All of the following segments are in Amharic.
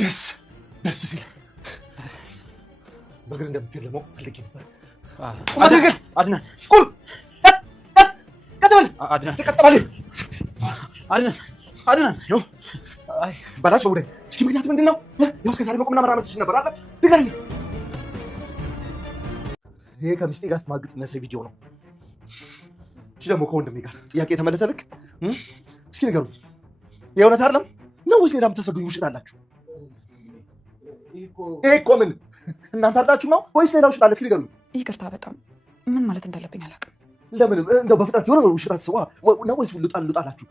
ደስ ሲል በእግር እንደምትሄድ ለማወቅ ፈልጌ ነበር። አድናን ቁም! ቀጥ በል! አድናን ትቀጥላለህ! አድናን በላቸው ውደኝ። እስኪ ምክንያት ምንድን ነው? ያው እስከ ዛሬ መቆምና መራመድ ትችል ነበር አይደል? ንገረኝ። ይሄ ከሚስቴ ጋር ስትማግጥ የሚያሳይ ቪዲዮ ነው። እሺ ደግሞ ከወንድሜ ጋር ጥያቄ የተመለሰልክ? እስኪ ንገሩኝ፣ የእውነት አይደለም ነው ወይስ ሌላ የምታስረዱኝ ውሸት አላችሁ? ይሄ እኮ ምን እናንተ አላችሁ ነው ወይስ ሌላ ውሸት አለ? እስኪ ንገሩኝ። ይቅርታ፣ በጣም ምን ማለት እንዳለብኝ አላውቅም። ለምን እንደው በፍጥነት የሆነ ውሸት አትስዋ ነው ወይስ ልጣላችሁ?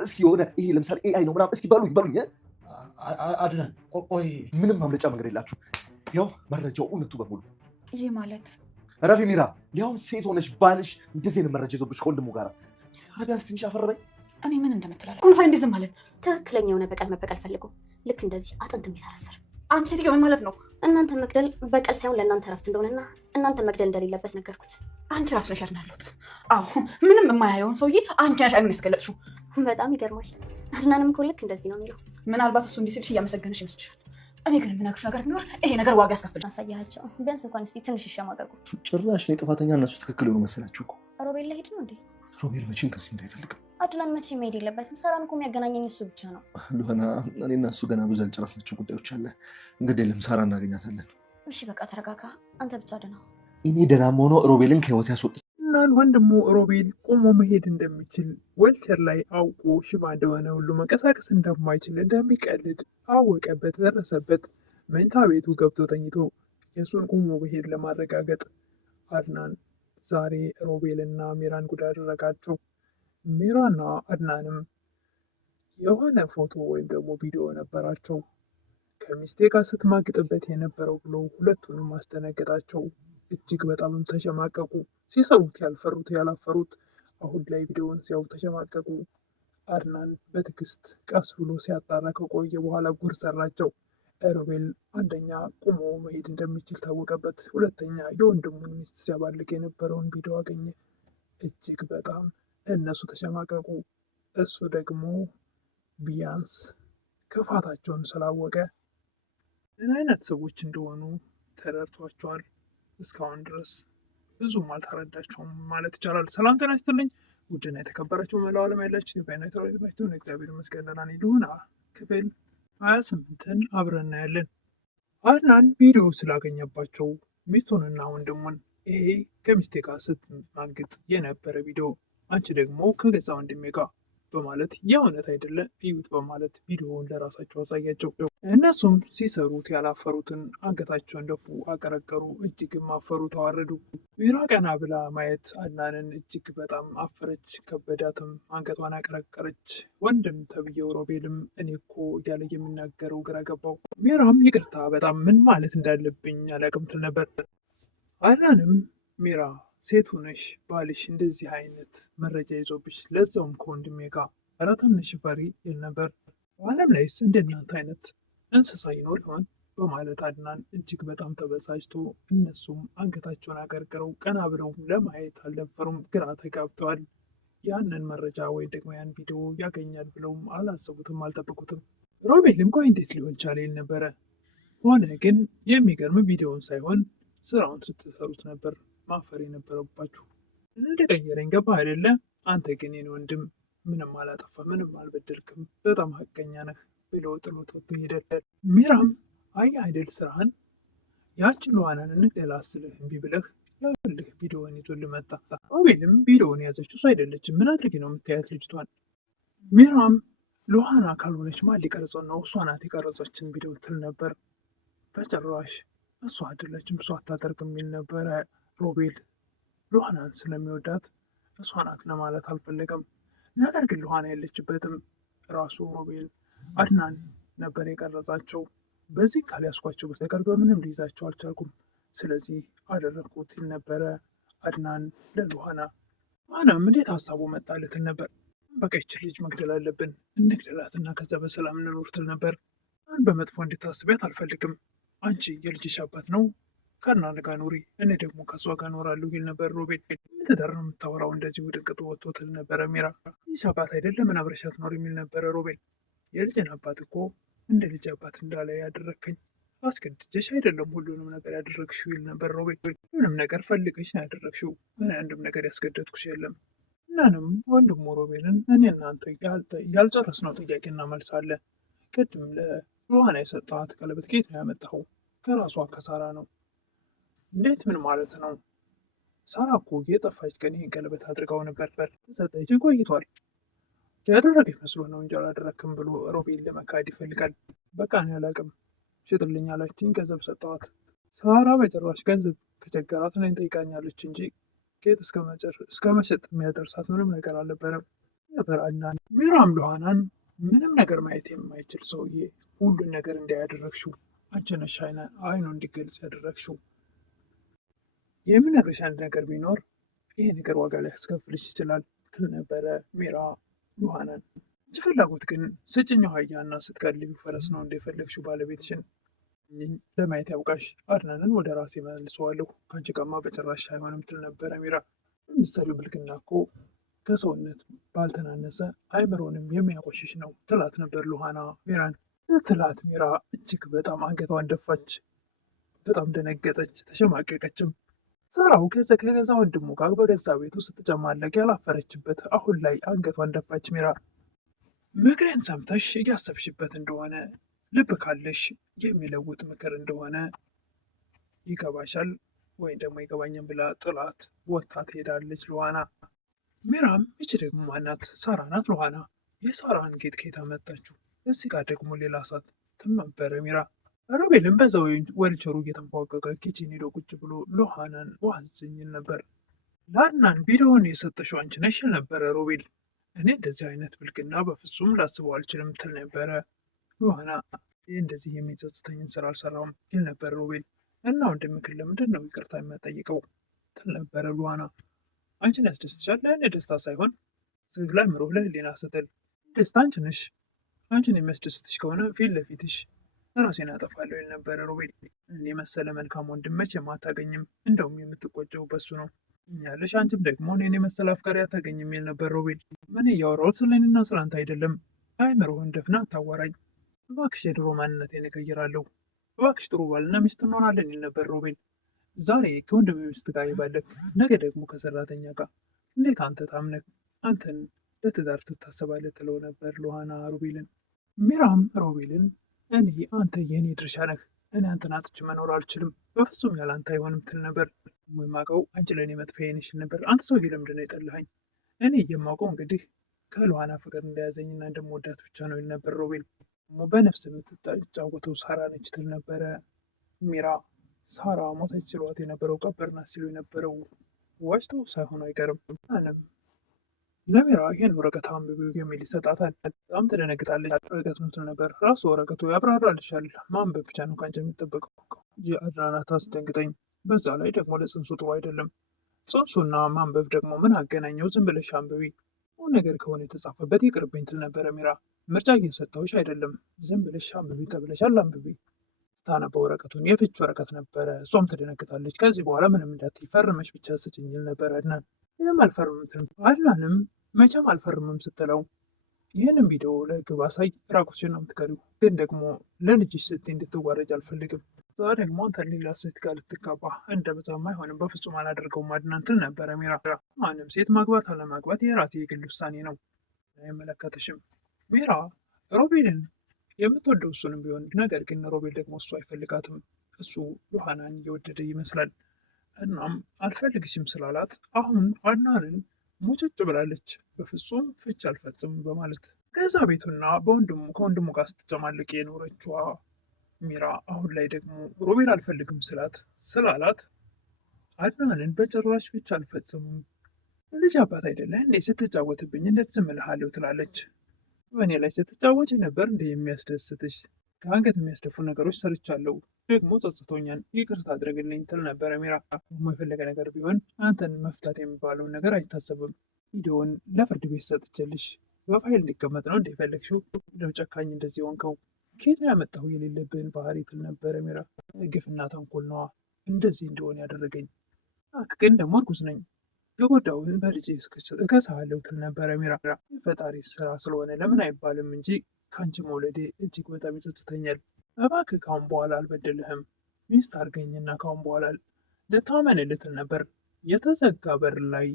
እስኪ የሆነ ይሄ ለምሳሌ ኤአይ ነው ምናምን እስኪ በሉኝ። አድናን ቆይ፣ ምንም ማምለጫ መንገድ የላችሁ። ያው መረጃው እውነቱ በሙሉ ይህ ማለት ረፊ ሚራ፣ ያውም ሴት ሆነሽ ባልሽ እንደዚህ አይነት መረጃ ይዞብሽ ከወንድሙ ጋር ቢያንስ ትንሽ አፈረበኝ። እኔ ምን እንደምትላለ ኮንታይ እንደዚህ ማለት ትክክለኛ የሆነ በቀል መበቀል ፈልጎ ልክ እንደዚህ አጥንት የሚሰረስር አንቺ ሴትዮ ምን ማለት ነው? እናንተ መግደል በቀል ሳይሆን ለእናንተ ረፍት እንደሆነና እናንተ መግደል እንደሌለበት ነገርኩት። አንቺ ራስሽ ነሽ ያልኩት። አዎ ምንም የማያየውን ሰውዬ አንቺ ነሽ አይኑን ያስገለጥሽው። በጣም ይገርማል። አድናንም እኮ ልክ እንደዚህ ነው የሚለው። ምናልባት እሱ እንዲህ ስልሽ እያመሰገነሽ ይመስልሻል። እኔ ግን የምነግርሽ ነገር ቢኖር ይሄ ነገር ዋጋ ያስከፍል። አሳያቸው ቢያንስ እንኳን እስኪ ትንሽ ይሸማቀቁ። ጭራሽ እኔ ጥፋተኛ እነሱ ትክክል ሆኑ መሰላችሁ እኮ። ሮቤል ላይ ሄድ ነው እንዴ? ሮቤል መቼም ከዚህ እንዳይፈልግም። አድናን መቼ መሄድ የለበትም። ሰራን እኮ የሚያገናኘኝ እሱ ብቻ ነው። ሉሃና፣ እኔና እሱ ገና ብዙ ያልጨረስናቸው ጉዳዮች አለ። እንግዲህ የለም ሳራ እናገኛታለን። እሺ በቃ ተረጋጋ። አንተ ብቻ ደህና። እኔ ደህናም ሆኖ ሮቤልን ከህይወት ያስወጥ እናን ወንድሙ ሮቤል ቆሞ መሄድ እንደሚችል ዌልቸር ላይ አውቆ ሽባ እንደሆነ ሁሉ መንቀሳቀስ እንደማይችል እንደሚቀልድ አወቀበት፣ ደረሰበት። መኝታ ቤቱ ገብቶ ተኝቶ የእሱን ቆሞ መሄድ ለማረጋገጥ አድናን ዛሬ ሮቤልና ሜራን ጉድ አደረጋቸው። ሜራና አድናንም የሆነ ፎቶ ወይም ደግሞ ቪዲዮ ነበራቸው ከሚስቴ ጋር ስትማግጥበት የነበረው ብሎ ሁለቱንም አስደነገጣቸው። እጅግ በጣም ተሸማቀቁ። ሲሰሩት ያልፈሩት ያላፈሩት አሁን ላይ ቪዲዮውን ሲያው ተሸማቀቁ። አድናን በትዕግስት ቀስ ብሎ ሲያጣራ ከቆየ በኋላ ጉር ሰራቸው። ሮቤል አንደኛ ቁሞ መሄድ እንደሚችል ታወቀበት፣ ሁለተኛ የወንድሙን ሚስት ሲያባልቅ የነበረውን ቪዲዮ አገኘ። እጅግ በጣም እነሱ ተሸማቀቁ። እሱ ደግሞ ቢያንስ ክፋታቸውን ስላወቀ ምን አይነት ሰዎች እንደሆኑ ተረድቷቸዋል። እስካሁን ድረስ ብዙም አልተረዳቸውም ማለት ይቻላል። ሰላም ጤና ይስጥልኝ ውድና የተከበራችሁ መላው ዓለም ያላችሁ ኢትዮጵያና የተወደዳችሁ እግዚአብሔር ይመስገን ደህና ነኝ። ሉሃና ክፍል 28ን አብረን እናያለን። አድናን ቪዲዮ ስላገኘባቸው ሚስቱንና ወንድሙን ይሄ ከሚስቴ ጋር ስትማግጥ የነበረ ቪዲዮ፣ አንቺ ደግሞ ከገዛ ወንድሜ ጋር በማለት የእውነት አይደለ እዩት በማለት ቪዲዮውን ለራሳቸው አሳያቸው። እነሱም ሲሰሩት ያላፈሩትን አንገታቸውን ደፉ፣ አቀረቀሩ። እጅግም አፈሩ፣ ተዋረዱ። ሜራ ቀና ብላ ማየት አድናንን እጅግ በጣም አፈረች፣ ከበዳትም፣ አንገቷን አቀረቀረች። ወንድም ተብዬው ሮቤልም እኔ እኮ እያለ የሚናገረው ግራ ገባው። ሜራም ይቅርታ በጣም ምን ማለት እንዳለብኝ አላውቅም ትል ነበር። አድናንም ሜራ ሴት ሆነሽ ባልሽ እንደዚህ አይነት መረጃ ይዞብሽ ለዛውም ከወንድሜ ጋር ኧረ ትንሽ ፈሪ ይል ነበር። በዓለም ላይስ እንደናንተ አይነት እንስሳ ይኖር ይሆን በማለት አድናን እጅግ በጣም ተበሳጭቶ እነሱም አንገታቸውን አቀርቅረው ቀና ብለው ለማየት አልደፈሩም፣ ግራ ተጋብተዋል። ያንን መረጃ ወይም ደግሞ ያን ቪዲዮ ያገኛል ብለውም አላሰቡትም፣ አልጠበቁትም። ሮቤልም ቆይ እንዴት ሊሆን ቻለ ይል ነበረ። ሆነ ግን የሚገርም ቪዲዮውን ሳይሆን ስራውን ስትሰሩት ነበር ማፈር የነበረባችሁ። እንደቀየረኝ ገባ አይደለ? አንተ ግን የኔ ወንድም ምንም አላጠፋ፣ ምንም አልበደልክም፣ በጣም ሀቀኛ ነህ ብሎ ጥሎት ወጥቶ ሄደ። ሚራም አየህ አይደል ስራህን፣ ያችን ሉሃናን እንግደላስልህ እምቢ ብለህ ያልህ ቪዲዮውን ይዞልህ መጣ። ሮቤልም ቪዲዮውን ያዘችው እሱ አይደለችም፣ ምን አድርጌ ነው የምታያት ልጅቷን? ሚራም ሉሃና ካልሆነች ማን ሊቀርጸው ነው? እሷ ናት የቀረጸችን ቪዲዮ ትል ነበር። በጭራሽ እሷ አይደለችም፣ እሷ አታደርግም የሚል ነበረ ሮቤል። ሉሃናን ስለሚወዳት እሷ ናት ለማለት አልፈለገም። ነገር ግን ሉሃና የለችበትም። ራሱ ሮቤል አድናን ነበር የቀረጻቸው። በዚህ ካልያዝኳቸው በስተቀር በምንም ሊይዛቸው አልቻልኩም፣ ስለዚህ አደረግኩት ይል ነበረ አድናን ለሉሃና። ሉሃናም እንዴት ሀሳቡ መጣለትን ነበር። በቃ ይችን ልጅ መግደል አለብን፣ እንግደላትና ከዛ በሰላም እንኖር ትል ነበር። በመጥፎ እንድታስቢያት አልፈልግም፣ አንቺ የልጅሽ አባት ነው፣ ከአድናን ጋር ኑሪ፣ እኔ ደግሞ ከእሷ ጋር እኖራለሁ ይል ነበር ሮቤል። ምን ትዳር ነው የምታወራው እንደዚህ ውድንቅጡ ወጥቶ ትል ነበረ ሜራ። ልጅሽ አባት አይደለም ምን አብረሻት ኖር የሚል ነበረ ሮቤል። የልጅን አባት እኮ እንደ ልጅ አባት እንዳለ ያደረግከኝ። አስገድጀሽ አይደለም ሁሉንም ነገር ያደረግሽው ይል ነበር ሮቤል። ምንም ነገር ፈልገሽ ነው ያደረግሽው። እኔ አንድም ነገር ያስገደድኩሽ የለም። እናንም ወንድሙ ሮቤልን እኔ እናንተ ያልጨረስነው ጥያቄና መልስ አለ። ቅድም ለዮሐና የሰጠሃት ቀለበት ከየት ነው ያመጣኸው? ከራሷ ከሳራ ነው። እንዴት? ምን ማለት ነው? ሳራ እኮ የጠፋች ቀን ይህን ቀለበት አድርጋው ነበር። ሰጠች ቆይቷል። ያደረገች መስሎ ነው እንጂ አላደረክም ብሎ ሮቤል ለመካድ ይፈልጋል። በቃ እኔ አላቅም፣ ሽጥልኝ አለችኝ፣ ገንዘብ ሰጠዋት። ሳራ በጭራሽ ገንዘብ ከቸገራት እኔን ጠይቃኛለች እንጂ ከየት እስከ መሸጥ የሚያደርሳት ምንም ነገር አልነበረም ነበር። አድናን ሚራም ዮሐናን ምንም ነገር ማየት የማይችል ሰውዬ ሁሉን ነገር እንዳያደረግሽው አንቺ ነሽ አይኑ እንዲገልጽ ያደረግሽው። የምነግርሽ አንድ ነገር ቢኖር ይሄ ነገር ዋጋ ሊያስከፍልሽ ይችላል ትል ነበረ ሚራ ዮሐናን። አንቺ ፍላጎት ግን ስጭኝ አህያና ስትጋልቢው ፈረስ ነው እንደፈለግሽው ባለቤትሽን ለማየት ያውቃሽ። አድናንን ወደ ራሴ መልሰዋለሁ፣ ከአንቺ ጋማ በጭራሽ አይሆንም ትል ነበረ ሚራ። ምሳሌው ብልግና እኮ ከሰውነት ባልተናነሰ አይምሮንም የሚያቆሽሽ ነው ትላት ነበር ዮሐና ሚራን። ትላት ሚራ እጅግ በጣም አንገቷን ደፋች። በጣም ደነገጠች፣ ተሸማቀቀችም። ሳራው ከገዛ ወንድሙ ጋር በገዛ ቤቱ ስትጨማለቅ ያላፈረችበት አሁን ላይ አንገቷን ደፋች። ሚራ ምክሬን ሰምተሽ እያሰብሽበት እንደሆነ ልብ ካለሽ የሚለውጥ ምክር እንደሆነ ይገባሻል ወይም ደግሞ ይገባኛል ብላ ጥላት ወጥታ ትሄዳለች ዮሐና። ሚራም ይች ደግሞ ማናት? ሳራ ናት ዮሐና። የሳራን ጌጥ ከየት አመጣችው? እዚህ ጋር ደግሞ ሌላ ሳት ትነበረ ሚራ። ሮቤልን በዛው ወልቸሩ እየተንፏቀቀ ኪችን ሄዶ ቁጭ ብሎ ዮሐናን ውሃ ዝኝል ነበር። ለአድናን ቪዲዮውን የሰጠሽው አንቺ ነሽ ይል ነበረ ሮቤል። እኔ እንደዚህ አይነት ብልግና በፍጹም ላስበው አልችልም ትል ነበረ ዮሐና። ይህ እንደዚህ የሚጸጽተኝን ስራ አልሰራውም ይል ነበር ሮቤል። እና ወንድምክን ለምንድን ነው ይቅርታ የሚያጠይቀው ትል ነበረ ዮሐና። አንቺን ያስደስትሻል፣ ለእኔ ደስታ ሳይሆን ዝግ ላይ ምሮ ለህሊና ስትል ደስታ አንቺ ነሽ። አንቺን የሚያስደስትሽ ከሆነ ፊት ለፊትሽ ራሴን አጠፋለሁ ይል ነበረ ሮቤል። እኔ የመሰለ መልካም ወንድም መቼም አታገኝም፣ እንደውም የምትቆጨው በሱ ነው ያለሽ። አንቺም ደግሞ እኔን የመሰለ አፍቃሪ አታገኝም ይል ነበር ሮቤል። ምን እያወራሁት ስለ እኔና ስላንተ አይደለም፣ አይምሮህን ደፍና አታዋራኝ እባክሽ። የድሮ ማንነቴን እቀይራለሁ እባክሽ፣ ጥሩ ባልና ሚስት እንሆናለን ይል ነበር ሮቤል። ዛሬ ከወንድም ሚስት ጋር ይባለክ፣ ነገ ደግሞ ከሰራተኛ ጋር። እንዴት አንተ ታምነህ አንተን ለትዳር ትታሰባለህ ትለው ነበር ዮሐና ሮቤልን። ሚራም ሮቤልን እኔ አንተ የእኔ ድርሻ ነህ፣ እኔ አንተን አጥቼ መኖር አልችልም፣ በፍጹም ያለ አንተ አይሆንም ትል ነበር። የማውቀው አንቺ ለእኔ መጥፊያዬ ነሽ ይል ነበር። አንተ ሰውዬ ለምንድን ነው የጠላኸኝ? እኔ የማውቀው እንግዲህ ከዮሐና ፍቅር እንደያዘኝና እንደምወዳት ብቻ ነው ይል ነበር ሮቤል። በነፍስ የምትጫወተው ሳራ ነች ትል ነበረ ሚራ። ሳራ ሞተች ሲሏት የነበረው ቀበርናት ሲሉ የነበረው ዋሽቶ ሳይሆኑ አይቀርም። ለሚራ ይህን ወረቀት አንብቢው የሚል ይሰጣታል። በጣም ትደነግጣለች። ወረቀት ነው ትል ነበር። ራሱ ወረቀቱ ያብራራልሻል፣ ማንበብ ብቻ ነው ከአንቺ የሚጠበቀው። አድናናት አስደንግጠኝ። በዛ ላይ ደግሞ ለጽንሱ ጥሩ አይደለም። ጽንሱና ማንበብ ደግሞ ምን አገናኘው? ዝም ብለሽ አንብቢ፣ ነገር ከሆነ የተጻፈበት ይቅርብኝ ትል ነበረ ሚራ። ምርጫ እየሰጠሁሽ አይደለም፣ ዝም ብለሽ አንብቢ ተብለሻል፣ አንብቢ። ስታነበው ወረቀቱን የፍች ወረቀት ነበረ። እሷም ትደነግጣለች። ከዚህ በኋላ ምንም እንዳትይ ፈርመሽ ብቻ ስጭኝ ይል ነበር አድናን። ምንም አልፈርምም ትል አድናንም መቼም አልፈርምም ስትለው ይህንን ቪዲዮ ለግብ አሳይ፣ ራቁትሽን ነው የምትቀሪው፣ ግን ደግሞ ለልጅሽ ስትይ እንድትዋረጅ አልፈልግም። እዛ ደግሞ አንተ ሌላ ሴት ጋር ልትጋባ እንደበዛም አይሆንም፣ በፍጹም አላደርገውም አድናን ትል ነበረ ሚራ። ማንም ሴት ማግባት አለማግባት የራሴ የግል ውሳኔ ነው፣ አይመለከትሽም። ሚራ ሮቤልን የምትወደው እሱንም ቢሆን ነገር ግን ሮቤል ደግሞ እሱ አይፈልጋትም። እሱ ዮሐናን እየወደደ ይመስላል። እናም አልፈልግሽም ስላላት አሁን አድናንን ሙጭጭ ብላለች። በፍጹም ፍች አልፈጽም በማለት ከዛ ቤቱና ከወንድሙ ጋር ስትጨማልቅ የኖረችዋ ሚራ አሁን ላይ ደግሞ ሮቤል አልፈልግም ስላላት አድናንን በጭራሽ ፍች አልፈጽምም፣ ልጅ አባት አይደለህ እንዴ ስትጫወትብኝ እንዴት ዝም እልሃለሁ ትላለች። በእኔ ላይ ስትጫወች ነበር እንደ የሚያስደስትሽ? ከአንገት የሚያስደፉ ነገሮች ሰርቻለሁ፣ ደግሞ ጸጽቶኛል፣ ይቅርታ አድርግልኝ ትል ነበረ ሚራ። ደግሞ የፈለገ ነገር ቢሆን አንተን መፍታት የሚባለውን ነገር አይታሰብም። ቪዲዮውን ለፍርድ ቤት ሰጥቼልሽ በፋይል እንዲቀመጥ ነው እንደፈለግሽው። እንደው ጨካኝ እንደዚህ ሆንከው ከየት ነው ያመጣሁ የሌለብህን ባህሪ ትል ነበረ ሚራ። ግፍና ተንኮል ነዋ እንደዚህ እንደሆነ ያደረገኝ። ግን ደግሞ እርጉዝ ነኝ፣ የጎዳውን በልጄ እከሳለሁ ትል ነበረ ሚራ። ፈጣሪ ስራ ስለሆነ ለምን አይባልም እንጂ ከአንቺ መውለዴ እጅግ በጣም ይጸጽተኛል። እባክህ ካሁን በኋላ አልበድልህም፣ ሚስት አድርገኝና ካሁን በኋላ ልታመንልትን ነበር። የተዘጋ በር ላይ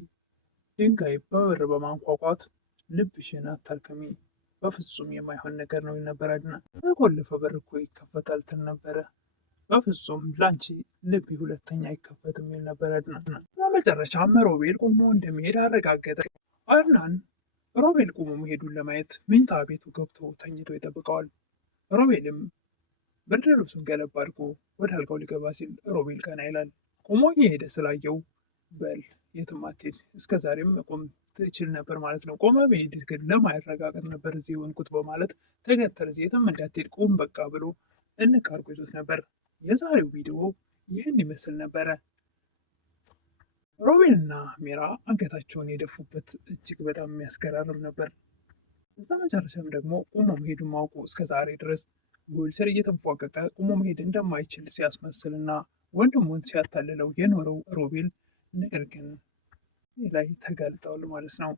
ድንጋይ በበር በማንኳኳት ልብሽን አታልክሚ፣ በፍጹም የማይሆን ነገር ነው ነበር አድናን። የተቆለፈ በር እኮ ይከፈታል ትል ነበረ። በፍጹም ላንቺ ልብ ሁለተኛ አይከፈትም የሚል ነበር አድናን። በመጨረሻም ሮቤል ቆሞ እንደሚሄድ አረጋገጠ። አድናን ሮቤል ቆሞ መሄዱን ለማየት መኝታ ቤቱ ገብቶ ተኝቶ ይጠብቀዋል። ሮቤልም ብርድ ልብሱን ገለብ አድርጎ ወደ አልጋው ሊገባ ሲል ሮቤል ቀና ይላል። ቆሞ እየሄደ ስላየው በል የትም አትሄድ፣ እስከ ዛሬም መቆም ትችል ነበር ማለት ነው። ቆመ መሄድ ግን ለማረጋገጥ ነበር እዚህ የሆንኩት በማለት ተገተር የትም እንዳትሄድ ቁም በቃ ብሎ እንቅ አድርጎ ይዞት ነበር። የዛሬው ቪዲዮ ይህን ይመስል ነበረ። ሮቤልና ሜራ አንገታቸውን የደፉበት እጅግ በጣም የሚያስገራርም ነበር። በዛ መጨረሻም ደግሞ ቆሞ መሄዱን ማውቁ እስከ ዛሬ ድረስ በዊልቸር እየተንፏቀቀ ቆሞ መሄድ እንደማይችል ሲያስመስልና ወንድሙን ሲያታልለው የኖረው ሮቤል ነገር ግን ላይ ተጋልጠዋል ማለት ነው።